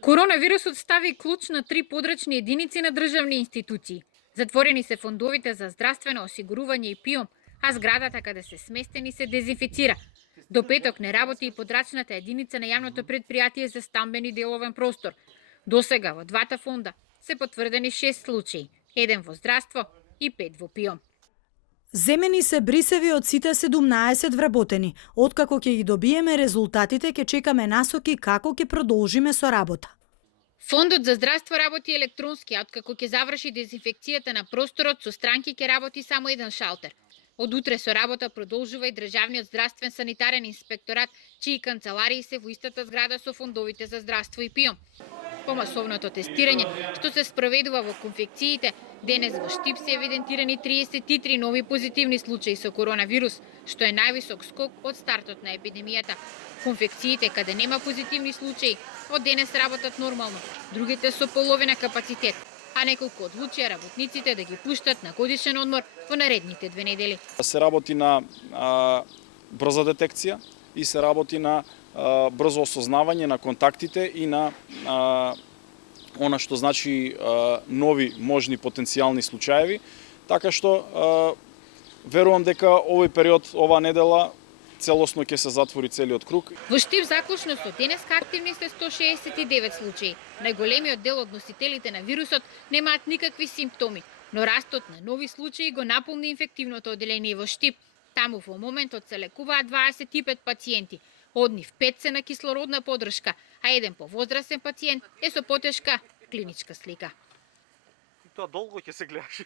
Коронавирусот стави клуч на 3 подрачни единици на државни институции. Затворени се фондовите за здравствено осигурување и ПИОМ, а зградата каде се сместени се дезинфицира. До петок не работи и подрачната единица на јавното предпријатие за стамбен и деловен простор. Досега во двата фонда се потврдени 6 случаи, 1 во здравство и 5 во ПИОМ. Земени се брисеви од сите 17 вработени. Откако ќе ги добиеме резултатите, ќе чекаме насоки како ќе продолжиме со работа. Фондот за здравство работи електронски, а откако ќе заврши дезинфекцијата на просторот, со странки ќе работи само еден шалтер. Од утре со работа продолжува и Државниот здравствен санитарен инспекторат, чии канцеларии се во истата зграда со фондовите за здравство и ПИОМ. По масовното тестирање, што се спроведува во конфекциите, денес во Штип се евидентирани 33 нови позитивни случаи со коронавирус, што е највисок скок од стартот на епидемијата. Конфекциите каде нема позитивни случаи, од денес работат нормално, другите со половина капацитет, а неколку одлучија работниците да ги пуштат на годишен одмор во наредните 2 недели. Се работи на брза детекција и се работи на брзо осознавање на контактите и на она што значи нови можни потенцијални случаеви, така што верувам дека овој период, оваа недела, целосно ќе се затвори целиот круг. Во Штип заклучно со денеска активни се 169 случаи. Најголемиот дел од носителите на вирусот немаат никакви симптоми, но растот на нови случаи го наполни инфективното одделение во Штип. Таму во моментот се лекуваат 25 пациенти. Од нив 5 се на кислородна поддршка, а еден повозрасен пациент е со потешка клиничка слика. И тоа долго ќе се гледаш.